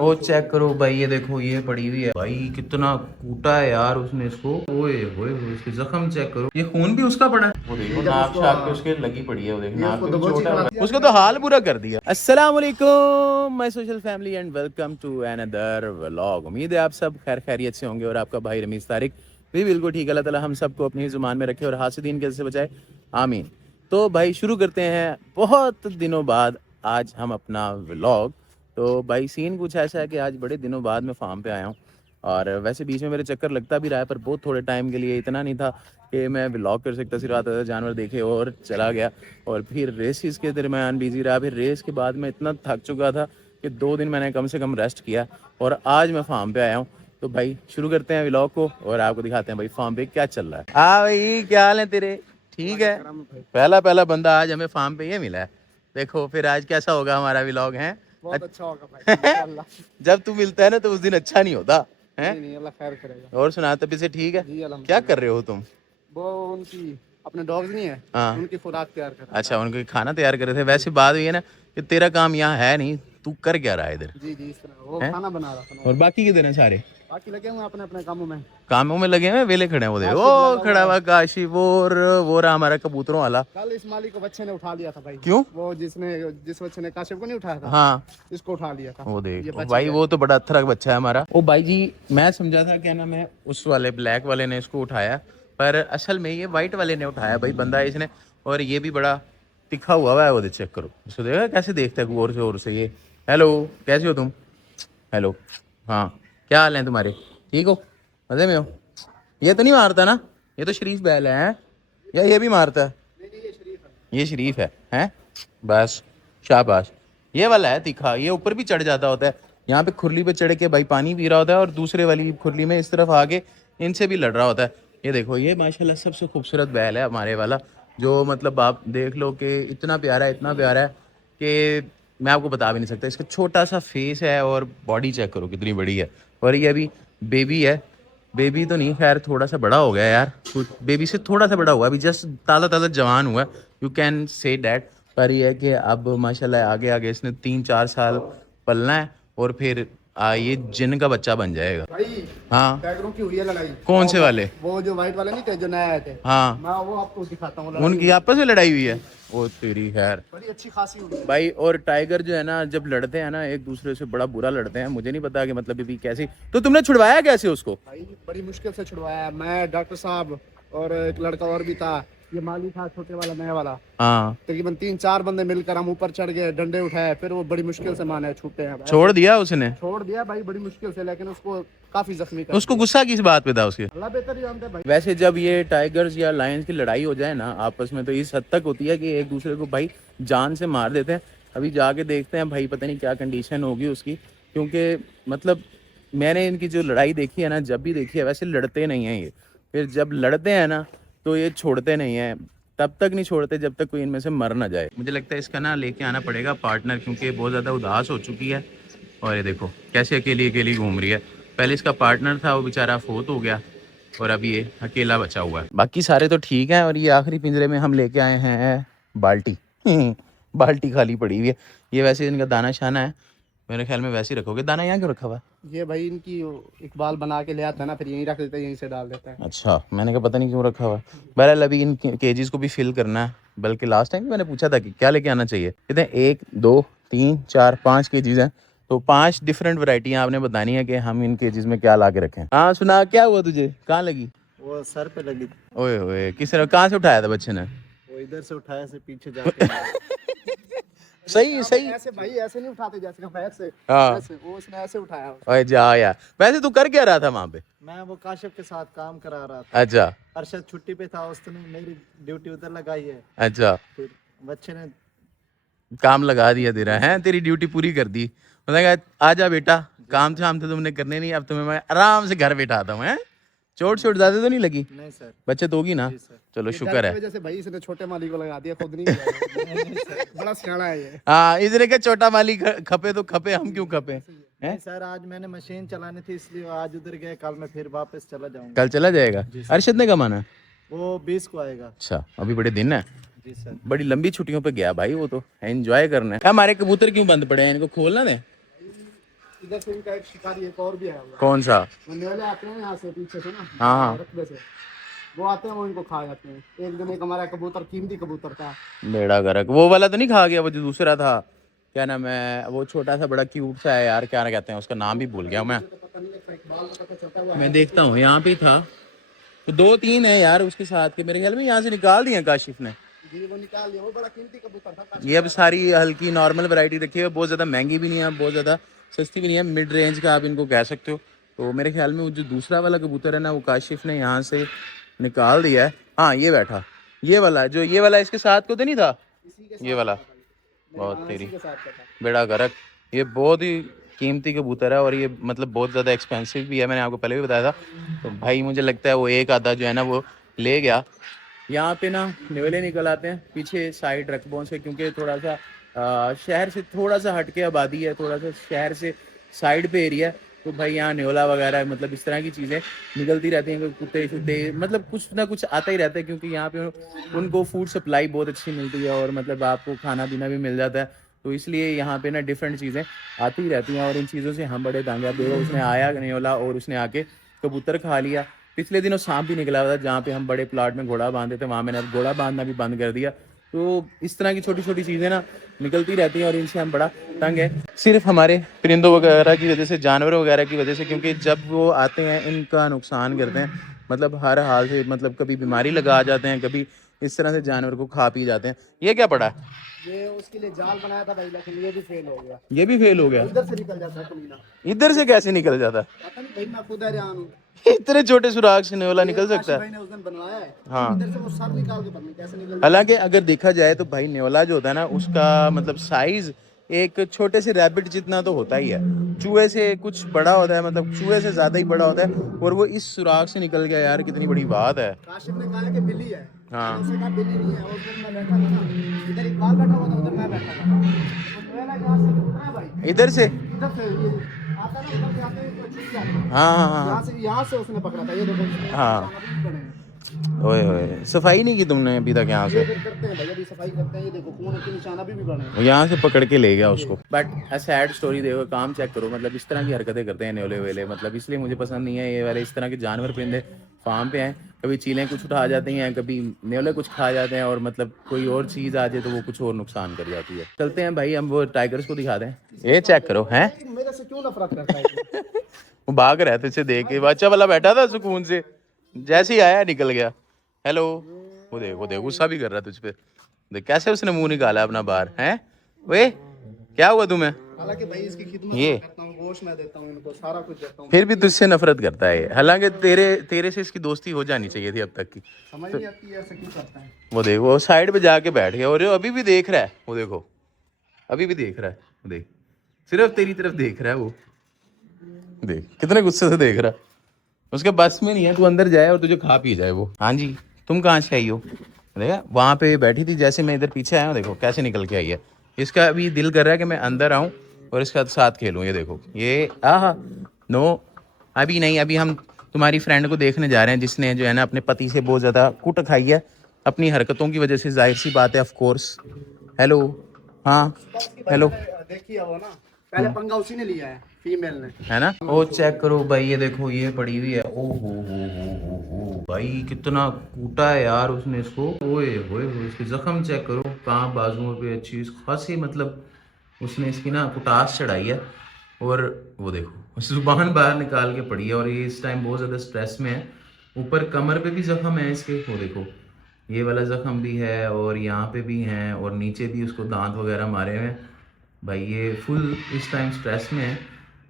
ओ check करो भाई, ये देखो ये पड़ी हुई है भाई, कितना कूटा है यार उसने इसको। ओए होए होए, इसके जख्म चेक करो, ये खून भी उसका पड़ा है। वो देखो नाक शाक पे उसके लगी पड़ी है, वो देखो नाक पे चोट है, उसको तो हाल बुरा कर दिया। अस्सलाम वालेकुम my social family and welcome to another vlog. उम्मीद है आप सब खैर खैरियत से होंगे और आपका भाई रमीज तारिक भी बिल्कुल ठीक। अल्लाह ताला हम सबको अपनी जुबान में रखे और हासिदीन के से बचाए, आमीन। तो भाई शुरू करते हैं बहुत दिनों बाद आज हम अपना व्लॉग। तो भाई सीन कुछ ऐसा है कि आज बड़े दिनों बाद मैं फार्म पे आया हूँ और वैसे बीच में मेरे चक्कर लगता भी रहा है, पर बहुत थोड़े टाइम के लिए, इतना नहीं था कि मैं व्लॉग कर सकता। सिर्फ आता था जानवर देखे और चला गया, और फिर रेसिस के दरमियान बिजी रहा। फिर रेस के बाद मैं इतना थक चुका था कि 2 दिन मैंने कम से कम रेस्ट किया और आज मैं फार्म पे आया हूँ। तो भाई शुरू करते हैं व्लॉग को और आपको दिखाते हैं भाई फार्म पे क्या चल रहा है। हाँ भाई, क्या हाल है तेरे? ठीक है। पहला बंदा आज हमें फार्म पे ये मिला है। देखो फिर आज कैसा होगा हमारा व्लॉग है। बहुत अच्छा होगा भाई इंशाल्लाह। जब तू मिलता है ना तो उस दिन अच्छा नहीं होता है। नहीं अल्लाह खैर करेगा। और सुना, तभी से ठीक है? जी क्या अल्हम्दुलिल्लाह। कर रहे हो तुम? वो उनकी अपने डॉग्स नहीं है, हाँ। उनकी खुराक तैयार कर रहा अच्छा, उनको खाना तैयार कर रहे थे। वैसे बात हुई है ना कि तेरा काम यहाँ है नहीं, तू कर क्या रहा है इधर? जी जी इस तरह वो हैं? खाना बना रहा था। और बाकी किधर हैं सारे? बाकी लगे हुए अपने अपने कामों में। कामों में लगे हैं, वेले खड़े हैं। वो देखो काशिफ लगा वो हुआ खड़ा है। हुआ काशी, वो रहा हमारा कबूतरों वाला। कल इस माली को बच्चे ने उठा लिया था भाई। क्यों? वो जिस बच्चे ने काशिफ को नहीं उठाया था, हाँ, इसको उठा लिया था। वो ये देखो बच भाई, गया। वो तो बड़ा अच्छा बच्चा है हमारा। ओ भाई जी, मैं समझा था क्या ना, मैं उस वाले ब्लैक वाले ने इसको उठाया, पर असल में ये वाइट वाले ने उठाया भाई, बंदा इसने। और ये भी बड़ा तिखा हुआ है, वो चेक करो इसको, देखा कैसे देखता है गौर से और से ये। हेलो, कैसे हो तुम? हेलो, हाँ, क्या हाल है तुम्हारे? ठीक हो? मजे में हो? ये तो नहीं मारता ना? ये तो शरीफ बैल है, हैं? या ये भी मारता है? ये शरीफ है, हैं? बस, शाबाश। ये वाला है तीखा, ये ऊपर भी चढ़ जाता होता है। यहाँ पे खुरली पे चढ़ के भाई पानी पी रहा होता है और दूसरे वाली खुरली में इस तरफ आके इनसे भी लड़ रहा होता है। ये देखो, ये माशाल्लाह सबसे खूबसूरत बैल है हमारे वाला, जो मतलब आप देख लो कि इतना प्यारा है, इतना प्यारा है कि मैं आपको बता भी नहीं सकता। इसका छोटा सा फेस है और बॉडी चेक करो कितनी बड़ी है। और ये अभी बेबी है, बेबी तो नहीं, खैर थोड़ा सा बड़ा हो गया यार, कुछ बेबी से थोड़ा सा बड़ा हुआ, अभी जस्ट ताज़ा ताज़ा जवान हुआ, यू कैन से डैट। पर ये है कि अब माशाल्लाह आगे आगे इसने 3-4 साल पलना है और फिर ये जिन का बच्चा बन जाएगा। भाई हाँ, टाइगरों की हुई है लड़ाई। कौन से वाले? वो जो व्हाइट वाले नहीं थे जो नए आए थे, हाँ, मैं वो आपको दिखाता हूँ। लड़ाई उनकी आपस में लड़ाई हुई है। वो तेरी खैर बड़ी अच्छी खासी हुई है भाई। और टाइगर जो है ना, जब लड़ते हैं ना एक दूसरे से बड़ा बुरा लड़ते हैं। मुझे नहीं पता कि मतलब अभी कैसे, तो तुमने छुड़वाया कैसे उसको? भाई। बड़ी मुश्किल से छुड़वाया है। मैं, डॉक्टर साहब और एक लड़का और भी था। ये माली था छोटे वाला, नया वाला। हाँ, तकरीबन 3-4 बंदे मिलकर हम ऊपर चढ़ गए, डंडे उठाए, फिर वो बड़ी मुश्किल से माने छूटे हैं। छोड़ दिया उसने? छोड़ दिया भाई बड़ी मुश्किल से, लेकिन उसको काफी जख्मी कर उसको गुस्सा किस बात पे था उसके? अल्लाह बेहतर ही जानता है भाई। वैसे जब ये टाइगर्स या लायंस की लड़ाई हो जाए ना आपस में, तो इस हद तक होती है कि एक दूसरे को भाई जान से मार देते हैं। अभी जाके देखते हैं भाई, पता नहीं क्या कंडीशन होगी उसकी, क्योंकि मतलब मैंने इनकी जो लड़ाई देखी है ना, जब भी देखी है, वैसे लड़ते नहीं हैं ये। फिर जब लड़ते हैं ना तो ये छोड़ते नहीं हैं, तब तक नहीं छोड़ते जब तक कोई इनमें से मर ना जाए। मुझे लगता है इसका ना लेके आना पड़ेगा पार्टनर, क्योंकि ये बहुत ज़्यादा उदास हो चुकी है। और ये देखो कैसे अकेली अकेली घूम रही है। पहले इसका पार्टनर था, वो बेचारा फोत हो गया और अभी ये अकेला बचा हुआ है। बाकी सारे तो ठीक हैं। और ये आखिरी पिंजरे में हम लेके आए हैं बाल्टी। बाल्टी खाली पड़ी हुई है। ये वैसे इनका दाना शाना है, मेरे ख्याल में वैसे ही रखोगे। दाना यहाँ क्यों रखा हुआ है? ये भाई इनकी इकबाल बना के ले आता है ना, फिर यहीं रख देता है, यहीं से डाल देता है। अच्छा, मैंने कहा पता नहीं क्यों रखा हुआ है। बहरहाल अभी इन केजीज को भी फिल करना है। बल्कि लास्ट टाइम मैंने पूछा था कि क्या लेके आना चाहिए, कहते हैं 1 2 3 4 5 केजीज हैं, तो 5 डिफरेंट वैरायटियाँ आपने बतानी है कि हम इन केजीज में क्या ला के रखें। हाँ सुना, क्या हुआ तुझे? कहाँ लगी? वो सर पे लगी। ओए ओए, किस तरह, कहाँ से उठाया था बच्चे ने? वो इधर से उठाया से पीछे जाके। सही सही। ऐसे भाई ऐसे नहीं उठाते जैसे पैर से। हाँ। ऐसे वो उसने ऐसे उठाया। ओए जा यार, वैसे तू कर क्या रहा था वहाँ पे? मैं वो काशिफ के साथ काम करा रहा था। अच्छा अरशद छुट्टी पे था, उसने मेरी ड्यूटी उधर लगाई है। अच्छा, फिर बच्चे ने काम लगा दिया तेरा है, तेरी ड्यूटी पूरी कर दी। मतलब आजा बेटा, काम शाम तो तुमने करने नहीं, अब तुम्हें मैं आराम से घर बैठाता हूँ। चोट ज्यादा तो नहीं लगी? नहीं सर। बच्चे तो होगी ना? जी सर। चलो शुक्र है। वजह से भाई इसने छोटे माली को लगा दिया, खुद नहीं किया। नहीं सर, बड़ा सियाना है ये। हाँ, इसने क्या छोटा माली खपे तो खपे, हम क्यों खपे हैं? नहीं सर, आज मैंने मशीन चलानी थी इसलिए आज उधर गए, कल मैं फिर वापस चला जाऊंगा। कल चला जाएगा? अरशद ने कब आना है? वो 20 को आएगा। अच्छा, अभी बड़े दिन है। जी सर। बड़ी लंबी छुट्टियों पे गया भाई वो तो, एंजॉय करना है। हमारे कबूतर क्यों बंद पड़े हैं, इनको खोलना दे। इधर से इनका एक शिकारी एक और भी है हुआ। कौन सा? वो नेवले आते हैं यहाँ से पीछे से ना, हाँ रकबे से वो आते हैं, वो इनको खा जाते हैं। एक दिन एक हमारा कबूतर, कीमती कबूतर था, बेड़ा गर्क, वो वाला तो नहीं खा गया? वो जो दूसरा था, क्या नाम है वो, छोटा सा बड़ा क्यूट सा है यार, क्या कहते हैं उसका, नाम भी भूल गया मैं। मैं देखता हूँ यहाँ पे था तो 2-3 है यार उसके साथ के, मेरे ख्याल में यहाँ से निकाल दिए काशिफ ने। जी वो निकाल लिया, वो बड़ा कीमती कबूतर था। ये अब सारी हल्की नॉर्मल वैरायटी रखी है, बहुत ज़्यादा महंगी भी नहीं है, बहुत ज़्यादा सस्ती भी नहीं है, मिड रेंज का आप इनको कह सकते हो। तो मेरे ख्याल में वो जो दूसरा वाला कबूतर है ना, वो काशिफ ने यहाँ से निकाल दिया है। हाँ ये बैठा, ये वाला जो, ये वाला इसके साथ को तो नहीं था, ये वाला। बहुत तेरी बेड़ा गर्क, ये बहुत ही कीमती कबूतर है और ये मतलब बहुत ज़्यादा एक्सपेंसिव भी है, मैंने आपको पहले भी बताया था। तो भाई मुझे लगता है वो एक आधा जो है ना वो ले गया। यहाँ पे ना नेवले निकल आते हैं पीछे साइड रकबों से, क्योंकि थोड़ा सा शहर से थोड़ा सा हटके आबादी है, थोड़ा सा शहर से साइड पे एरिया है। तो भाई यहाँ न्योला वगैरह मतलब इस तरह की चीज़ें निकलती रहती हैं, कुत्ते शुत्ते मतलब कुछ ना कुछ आता ही रहता है, क्योंकि यहाँ पे उनको फूड सप्लाई बहुत अच्छी मिलती है और मतलब आपको खाना पीना भी मिल जाता है। तो इसलिए यहाँ पे ना डिफरेंट चीज़ें आती ही रहती हैं और इन चीज़ों से हम बड़े तंग हैं। देखो उसने आया न्योला और उसने आके कबूतर खा लिया। पिछले दिनों सांप भी निकला हुआ था, जहाँ पे हम बड़े प्लाट में घोड़ा बांधे थे, वहाँ मैंने अब घोड़ा बांधना भी बंद कर दिया। तो इस तरह की छोटी छोटी चीज़ें ना निकलती रहती हैं और इनसे हम बड़ा तंग है, सिर्फ हमारे परिंदों वगैरह की वजह से, जानवरों वगैरह की वजह से, क्योंकि जब वो आते हैं इनका नुकसान करते हैं, मतलब हर हाल से, मतलब कभी बीमारी लगा जाते हैं, कभी इस तरह से जानवर को खा पी जाते हैं। ये क्या पड़ा है? ये उसके लिए जाल बनाया था भाई, लेकिन ये भी फेल हो गया। ये भी फेल हो गया? इधर से निकल जाता है कमीना। इधर से कैसे निकल जाता है? पता नहीं भाई, मैं खुद हैरान हूँ। इतने छोटे सुराग से न्योला निकल सकता है? भाई ने उस दिन बनवाया है। हाँ। इधर से वो सर निकाल के, पता नहीं कैसे निकल। हालांकि अगर देखा जाए तो भाई न्योला जो होता है ना, उसका मतलब साइज एक छोटे से रैबिट जितना तो होता ही है, चूहे से कुछ बड़ा होता है, मतलब चूहे से ज्यादा ही बड़ा होता है, और वो इस सुराग से निकल गया यार, कितनी बड़ी बात है। काशिफ ने कहा कि बिल्ली है। हाँ। उसने कहा बिल्ली नहीं है। उस दिन मैं बैठा था ना, इधर इकबाल बैठा हुआ था, उधर मैं बैठा था। तो मेरा यहाँ से उतरा है भाई, इधर से ये आता ना, उधर से आते हैं तो छुप जाते हैं। हाँ हाँ यहाँ से उसने पकड़ा था, ये देखो। हाँ। ओए होए, सफाई नहीं की तुमने अभी तक यहाँ से? करते हैं भाई, अभी सफाई करते हैं। ये देखो खून के निशान अभी भी बने हैं। यहाँ से पकड़ के ले गया उसको। बट सैड स्टोरी, देखो काम चेक करो, मतलब इस तरह की हरकतें करते हैं न्योले वेले, मतलब इसलिए मुझे पसंद नहीं है ये वाले इस तरह के जानवर परिंदे फार्म पे हैं। कभी चीलें कुछ उठा जाती हैं, कभी न्योले कुछ खा जाते हैं, और मतलब कोई और चीज़ आ जाए तो वो कुछ और नुकसान कर जाती है। चलते हैं भाई, हम वो टाइगर्स को दिखा दें। ये चेक करो, हैं मेरे से क्यों नफरत करता है? वो भाग रहे थे इसे देख के, बच्चा वाला बैठा था सुकून से, जैसे ही आया निकल गया। हेलो, वो देख गुस्सा भी कर रहा है तुझ पे, देख कैसे उसने मुंह निकाला अपना बाहर। हैं वे, क्या हुआ तुम्हें? हालांकि भाई इसकी खिदमत ये करता हूँ, गोश्त मैं देता हूँ इनको, सारा कुछ देता हूँ, फिर भी तुझसे नफरत करता है ये। हालांकि तेरे से इसकी दोस्ती हो जानी चाहिए थी अब तक की। समझ नहीं आती है ऐसा क्यों करता है। वो देखो वो साइड पे जाके बैठ गया और अभी भी देख रहा है, वो देखो अभी भी देख रहा है, देख सिर्फ तेरी तरफ देख रहा है वो, देख कितने गुस्से से देख रहा है। उसके बस में नहीं है तू अंदर जाए और तुझे खा पी जाए वो। हाँ जी, तुम कहाँ से आई हो? देखा वहाँ पे बैठी थी, जैसे मैं इधर पीछे आया हूँ, देखो कैसे निकल के आई है। इसका अभी दिल कर रहा है कि मैं अंदर आऊँ और इसका साथ खेलूँ। ये देखो ये आहा, नो अभी नहीं, अभी हम तुम्हारी फ्रेंड को देखने जा रहे हैं, जिसने जो है ना अपने पति से बहुत ज़्यादा कुट खाई है अपनी हरकतों की वजह से, जाहिर सी बात है ऑफ कोर्स। हेलो, हाँ हेलो। देखिए वो ना, पहले पंगा उसी ने लिया है, फीमेल ने, है ना। ओ चेक करो भाई, ये देखो ये पड़ी हुई है। ओ हो भाई, कितना कूटा है यार उसने इसको। ओए होए होए, इसके जख्म चेक करो, कहाँ बाजुओं पे अच्छी खासी, मतलब उसने इसकी ना कुटास चढ़ाई है। और वो देखो जुबान बाहर निकाल के पड़ी है, और ये इस टाइम बहुत ज़्यादा स्ट्रेस में है। ऊपर कमर पे भी जख्म है इसके, वो देखो ये वाला जख्म भी है और यहाँ पे भी हैं, और नीचे भी उसको दांत वगैरह मारे हुए हैं। भाई ये फुल इस टाइम स्ट्रेस में है।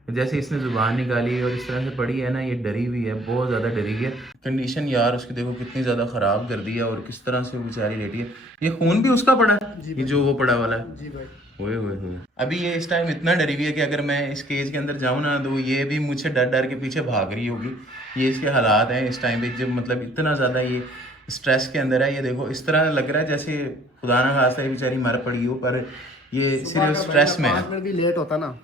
जैसे इसने ज़ुबान निकाली और इस तरह से पड़ी है ना, ये डरी हुई है, बहुत ज़्यादा डरी है। कंडीशन यार उसकी देखो कितनी ज़्यादा ख़राब कर दी है, और किस तरह से वो बेचारी लेटी है। ये खून भी उसका पड़ा है, ये जो वो पड़ा वाला है। जी भाई। हुए अभी ये इस टाइम इतना डरी हुई है कि अगर मैं इस केज के अंदर जाऊँ ना, तो ये भी मुझसे डर डर के पीछे भाग रही होगी। ये इसके हालात हैं इस टाइम पे, जब मतलब इतना ज़्यादा ये स्ट्रेस के अंदर है। ये देखो इस तरह लग रहा है जैसे खुदा ना खास्ता ये बेचारी मर पड़ी हो, पर ये सिर्फ स्ट्रेस में है। 5 मिनट भी लेट होता ना,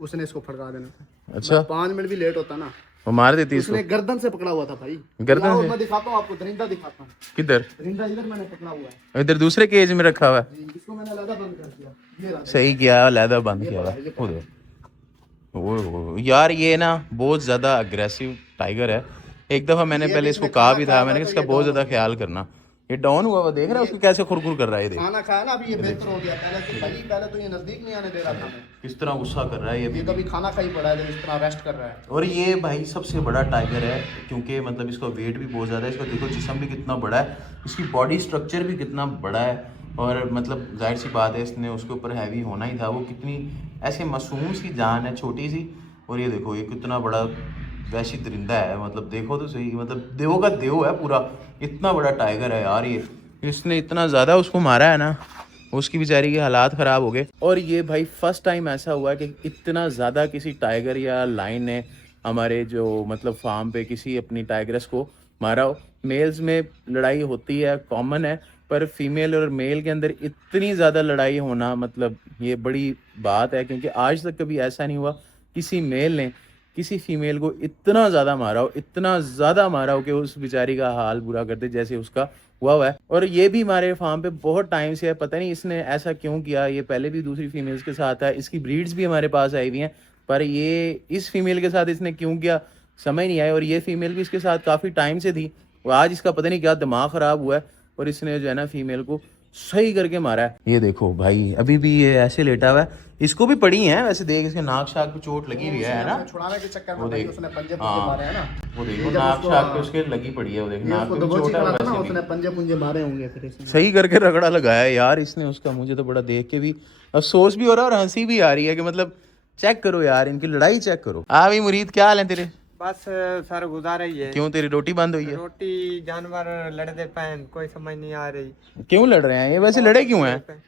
उसने इसको फड़का देना था। अच्छा, 5 मिनट भी लेट होता ना, वो मार देती इसको। उसने गर्दन से पकड़ा हुआ था भाई। गर्दन से? मैं दिखाता हूँ आपको, दरिंदा दिखाता हूँ। किधर? दरिंदा इधर मैंने पकड़ा हुआ है, इधर दूसरे केज में रखा हुआ है। इसको मैंने लहदा बंद कर दिया। ये रहा। सही किया, लहदा बंद किया हुआ है। यार ये ना बहुत ज़्यादा अग्रेसिव टाइगर है। एक दफ़ा मैंने ये पहले भी इसको इसने कहा खाना भी खाया था, था मैंने तो इसका ये बहुत डाउन ज़्यादा हो गया। ख्याल करना। ये डाउन हुआ देख रहा है, उसको कैसे खुरखुर कर रहा है ये देख। खाना खाया ना, अभी ये बेहतर हो गया। पहले से भाई, पहले तो ये नजदीक नहीं आने दे रहा था हमें। किस तरह गुस्सा कर रहा है ये ये कभी खाना खा ही पड़ा है, जब इस तरह रेस्ट कर रहा है। और ये भाई सबसे बड़ा टाइगर है, क्योंकि मतलब इसका वेट भी बहुत ज़्यादा है। इसका देखो जिस्म भी कितना बड़ा है, इसकी बॉडी स्ट्रक्चर भी कितना बड़ा है। और मतलब जाहिर सी बात है, इसने उसके ऊपर हैवी होना ही था। वो कितनी ऐसे मासूम सी जान है, छोटी सी। और ये देखो ये कितना बड़ा वैशी दरिंदा है, मतलब देखो तो सही, मतलब देवों का देव है पूरा। इतना बड़ा टाइगर है यार ये। इसने इतना ज़्यादा उसको मारा है ना, उसकी बेचारी के हालात ख़राब हो गए। और ये भाई फर्स्ट टाइम ऐसा हुआ कि इतना ज़्यादा किसी टाइगर या लायन ने हमारे जो मतलब फार्म पे किसी अपनी टाइग्रेस को मारा हो। मेल्स में लड़ाई होती है, कॉमन है, पर फीमेल और मेल के अंदर इतनी ज़्यादा लड़ाई होना मतलब ये बड़ी बात है, क्योंकि आज तक कभी ऐसा नहीं हुआ किसी मेल ने किसी फीमेल को इतना ज़्यादा मारा हो, इतना ज़्यादा मारा हो कि उस बेचारी का हाल बुरा कर दे, जैसे उसका हुआ है। और ये भी हमारे फार्म पे बहुत टाइम से है, पता नहीं इसने ऐसा क्यों किया। ये पहले भी दूसरी फीमेल्स के साथ है, इसकी ब्रीड्स भी हमारे पास आई हुई हैं, पर ये इस फीमेल के साथ इसने क्यों किया समझ नहीं आया। और ये फीमेल भी इसके साथ काफ़ी टाइम से थी, और आज इसका पता नहीं क्या दिमाग ख़राब हुआ है और इसने जो है ना फीमेल को सही करके मारा है। ये देखो भाई अभी भी ये ऐसे लेटा हुआ है, इसको भी पड़ी है वैसे, देख इसके नाक शाक पे चोट लगी हुई है ना, छुड़ाने के चक्कर वो में भाई देख। उसने पंजे पुंजे हाँ मारे हैं ना। वो देखो ये जब नाक उसको, शाक पे उसके लगी पड़ी है, वो देख ये नाक उसको पे भी दबोची चोट है करा और था ना, वैसे भी। उसने पंजे पुंजे मारे होंगे फिर इसने। सही करके रगड़ा लगाया यार इसने उसका। मुझे तो बड़ा देख के भी अफसोस भी हो रहा है और हंसी भी आ रही है कि मतलब चेक करो यार इनकी लड़ाई चेक करो। आ भी मुरीद क्या हाल है तेरे? बस सर गुजारा ही है। क्यों तेरी रोटी बंद हुई है? रोटी जानवर लड़ते पैन कोई समझ नहीं आ रही। क्यों लड़ रहे हैं ये वैसे, लड़े क्यों हैं?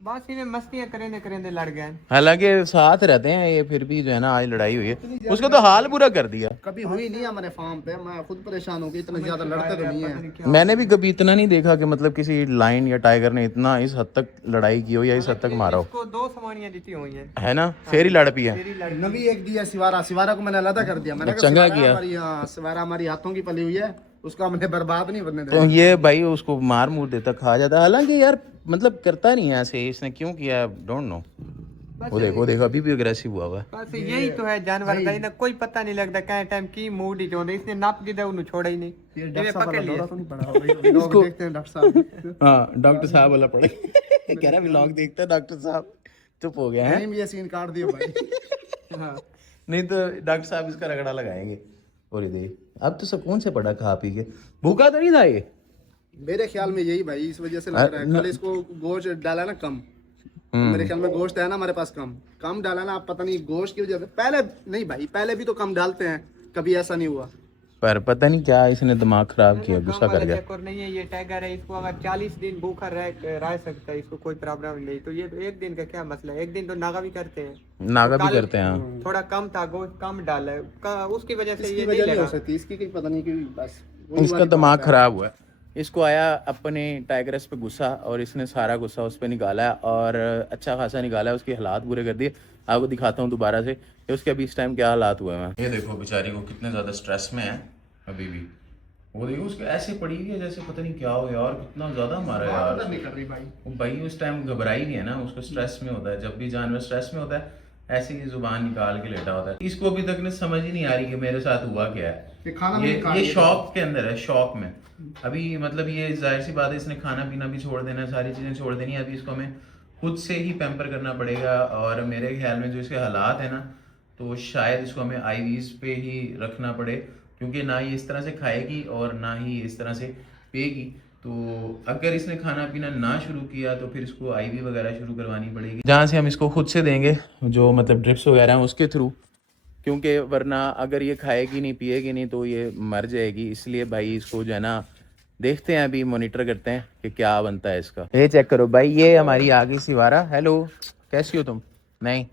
बस इन्हें मस्तियां करेंदे करेंदे लड़ गए। हालांकि साथ रहते हैं ये, फिर भी जो है ना आज लड़ाई हुई है। उसका तो हाल बुरा कर दिया। कभी हुई नहीं हमारे फार्म पे, मैं खुद परेशान हो गई, इतना ज्यादा लड़ते तो नहीं है। मैंने भी कभी इतना नहीं देखा कि मतलब किसी लाइन या टाइगर ने इतना इस हद तक लड़ाई की हो या इस हद तक मारा हो, इसको 2 समानियां दी हुई हैं है ना? फिर ही लड़ पी है। नबी एक दिया सिवारा, सिवारा को मैंने अलग कर दिया। मैंने कहा चंगा सिवारा किया। हमारी, हाँ सिवारा हमारी हाथों की पली हुई है, उसको हमने बर्बाद नहीं बनने तो देना। ये भाई उसको मार मूर देता, खा जाता। हालांकि यार मतलब करता नहीं है ऐसे, इसने क्यों किया डोंट नो। वो देखो अभी भी अग्रेसिव हुआ है। बस यही तो है जानवर का, इन्हें कोई पता नहीं लगता क्या टाइम की मूड ही चोंदे। इसने नाप के दे उन्हें छोड़ा ही नहीं, ये इन्हें डॉक्टर साहब पकड़ वाला लिया। दौरा तो नहीं पड़ा भाई? लोग देखते हैं डॉक्टर साहब। हाँ डॉक्टर साहब वाला पड़े कह रहा व्लॉग देखता है डॉक्टर साहब, चुप हो गया है। नहीं ये सीन काट दियो भाई। हाँ नहीं तो डॉक्टर साहब इसका रगड़ा लगाएंगे। और ये देख अब तो सुकून से पड़ा खा पी के, भूखा तो नहीं था ये। मेरे ख्याल में यही भाई इस वजह से लग रहा है। कल इसको गोश्त डाला ना कम, मेरे ख्याल में गोश्त है ना हमारे पास कम डाला ना, आप पता नहीं गोश्त की वजह से। पहले नहीं भाई, पहले भी तो कम डालते हैं, कभी ऐसा नहीं हुआ। पर पता नहीं क्या इसने दिमाग खराब किया, गुस्सा कर गया। चक्कर नहीं है, ये टाइगर है, इसको अगर 40 दिन भूखा रह सकता है, इसको कोई प्रॉब्लम नहीं। तो ये तो एक दिन का क्या मसला है, एक दिन तो नागा भी करते हैं, नागा भी कल करते हैं। थोड़ा कम था गोश्त, कम डाला है उसकी वजह से इसकी ये वजह नहीं नहीं हो लगा। सकती, इसकी कहीं पता नहीं क्यों, बस वही इसका वाली दिमाग बात है। खराब हुआ है। इसको आया अपने टाइगरस पे गुस्सा और इसने सारा गुस्सा उस पर निकाला है और अच्छा खासा निकाला है, उसके हालात बुरे कर दिए। आपको दिखाता हूँ दोबारा से कि उसके अभी इस टाइम क्या हालात हुए हैं। ये देखो बेचारी को कितने ज़्यादा स्ट्रेस में है अभी भी। वो देखो उसके ऐसे पड़ी हुई है जैसे पता नहीं क्या हो यार, कितना ज़्यादा मारा यार। बात नहीं कर रही भाई। वो भाई उस टाइम घबराई भी है ना, उसको स्ट्रेस में होता है। जब भी जानवर स्ट्रेस में होता है ऐसे ही जुबान निकाल के लेटा होता है। इसको अभी तक ने समझ ही नहीं आ रही कि मेरे साथ हुआ क्या है। खाना नहीं खा ये रही है। शॉक के अंदर है, शॉक में। अभी मतलब ये जाहिर सी बात है, इसने खाना पीना भी छोड़ देना है, सारी चीज़ें छोड़ देनी है। अभी इसको हमें खुद से ही पैम्पर करना पड़ेगा। और मेरे ख्याल में जो इसके हालात है ना, तो शायद इसको हमें आईवीज़ पे ही रखना पड़े, क्योंकि ना ही इस तरह से खाएगी और ना ही इस तरह से पिएगी। तो अगर इसने खाना पीना ना शुरू किया तो फिर इसको आईवी वगैरह शुरू करवानी पड़ेगी, जहाँ से हम इसको खुद से देंगे, जो मतलब ड्रिप्स वगैरह हैं उसके थ्रू। क्योंकि वरना अगर ये खाएगी नहीं पिएगी नहीं तो ये मर जाएगी। इसलिए भाई इसको जो है ना देखते हैं, अभी मॉनिटर करते हैं कि क्या बनता है इसका। ये चेक करो भाई, ये हमारी आ गई सिवारा। हेलो कैसी हो तुम? नहीं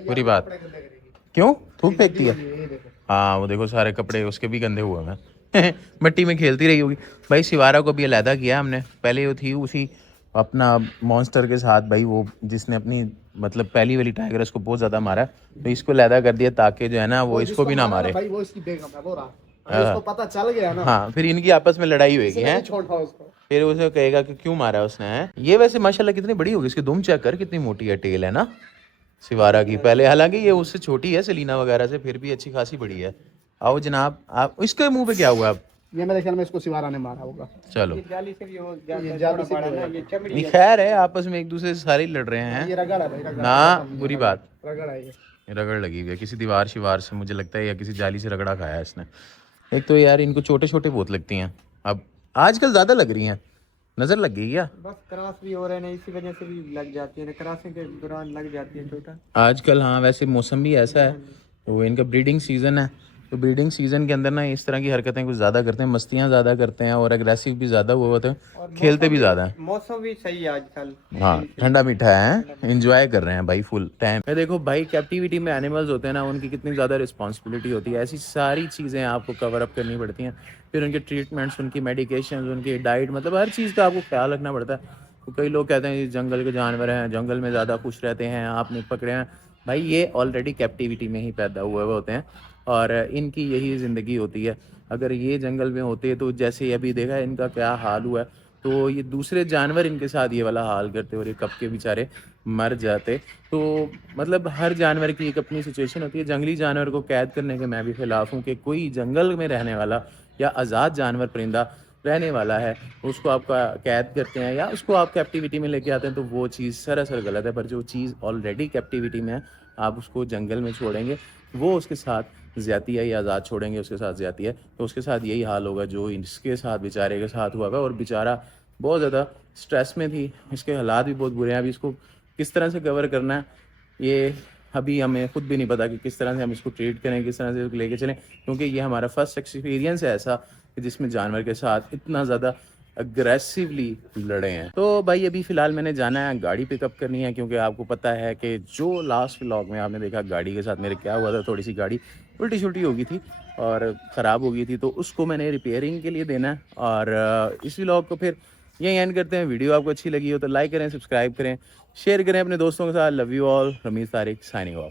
बुरी बात क्यों? थूक फेंकती है? हाँ वो देखो सारे कपड़े उसके भी गंदे हुए हैं मिट्टी में खेलती रही होगी। भाई सिवारा को भी अलहदा किया हमने। पहले वो थी उसी अपना मॉन्स्टर के साथ भाई, वो जिसने अपनी मतलब पहली वाली टाइगर उसको बहुत ज़्यादा मारा, तो इसको अलहदा कर दिया ताकि जो है ना वो इसको भी ना मारे। भाई वो इसकी बेगम है, वो रहा, इसको पता चल गया ना। हाँ फिर इनकी आपस में लड़ाई होगी है, छोटा उसको फिर उसे कहेगा कि क्यों मारा उसने है। ये वैसे माशाल्लाह कितनी बड़ी होगी, इसकी दुम चेक कर कितनी मोटी है, टेल है ना, सिवारा की पहले, हालांकि ये उससे छोटी है सेलिना वगैरह से, फिर भी अच्छी खासी बड़ी है। आओ जनाब, आप इसके मुंह पे क्या हुआ अब? ये मेरे ख्याल में इसको सिवारा ने मारा होगा। चलो ये जाली से भी हो जाता ये है, जाली थोड़ा से भी बड़ा हो ना, जाता ये चमड़ी नहीं, है। खैर है, आपस में एक दूसरे से सारे ही लड़ रहे हैं ये रगड़ है भाई, रगड़ ना, बुरी बात। रगड़ है ये। रगड़ लगी हुई है किसी दीवार शिवार से मुझे लगता है, या किसी जाली से रगड़ा खाया है इसने। एक तो यार इनको छोटे छोटे बहुत लगती हैं, अब आजकल ज़्यादा लग रही हैं, नज़र लग गई क्या? बस क्रॉस भी हो रहे हैं, इसी वजह से भी लग जाती है, क्रॉसिंग के दौरान लग जाती है छोटा। आजकल हाँ, वैसे मौसम भी ऐसा है, तो इनका ब्रीडिंग सीज़न है, तो ब्रीडिंग सीज़न के अंदर ना इस तरह की हरकतें कुछ ज़्यादा करते हैं, मस्तियाँ ज़्यादा करते हैं और एग्रेसिव भी ज़्यादा हुए होते हैं, और खेलते भी ज़्यादा हैं। मौसम भी सही है आजकल। हाँ, ठंडा मीठा है, एंजॉय कर रहे हैं भाई फुल टाइम। देखो भाई, कैप्टिविटी में एनिमल्स होते हैं ना, उनकी कितनी ज़्यादा रिस्पॉन्सिबिलिटी होती है, ऐसी सारी चीज़ें आपको कवर अप करनी पड़ती हैं, फिर उनके ट्रीटमेंट्स, उनकी मेडिकेशन, उनकी डाइट, मतलब हर चीज़ का आपको ख्याल रखना पड़ता है। तो कई लोग कहते हैं ये जंगल के जानवर हैं, जंगल में ज़्यादा खुश रहते हैं, आपने पकड़े हैं, भाई ये ऑलरेडी कैप्टिविटी में ही पैदा हुए हुए होते हैं और इनकी यही ज़िंदगी होती है। अगर ये जंगल में होते तो जैसे अभी देखा है इनका क्या हाल हुआ है, तो ये दूसरे जानवर इनके साथ ये वाला हाल करते और ये कब के बेचारे मर जाते। तो मतलब हर जानवर की एक अपनी सिचुएशन होती है। जंगली जानवर को कैद करने के मैं भी खिलाफ हूँ कि कोई जंगल में रहने वाला या आज़ाद जानवर परिंदा रहने वाला है, उसको आपका कैद करते हैं या उसको आप कैप्टिविटी में लेके आते हैं, तो वो चीज़ सरासर गलत है। पर जो चीज़ ऑलरेडी कैप्टिविटी में है, आप उसको जंगल में छोड़ेंगे, वो उसके साथ ज़्यादती है, या आज़ाद छोड़ेंगे उसके साथ ज़्यादती है, तो उसके साथ यही हाल होगा जो इसके साथ बेचारे के साथ हुआ है। और बेचारा बहुत ज़्यादा स्ट्रेस में थी, इसके हालात भी बहुत बुरे हैं। अभी इसको किस तरह से कवर करना है, ये अभी हमें खुद भी नहीं पता कि किस तरह से हम इसको ट्रीट करें, किस तरह से इसको लेके चलें, क्योंकि ये हमारा फर्स्ट एक्सपीरियंस है ऐसा कि जिसमें जानवर के साथ इतना ज़्यादा अग्रेसिवली लड़े हैं। तो भाई अभी फ़िलहाल मैंने जाना है, गाड़ी पिकअप करनी है, क्योंकि आपको पता है कि जो लास्ट व्लॉग में आपने देखा गाड़ी के साथ मेरे क्या हुआ था, थोड़ी सी गाड़ी उल्टी छुल्टी हो गई थी और ख़राब हो गई थी, तो उसको मैंने रिपेयरिंग के लिए देना है। और इस व्लॉग को फिर यही एंड करते हैं। वीडियो आपको अच्छी लगी हो तो लाइक करें, सब्सक्राइब करें, शेयर करें अपने दोस्तों के साथ। Love you all. Rameez Tariq signing of.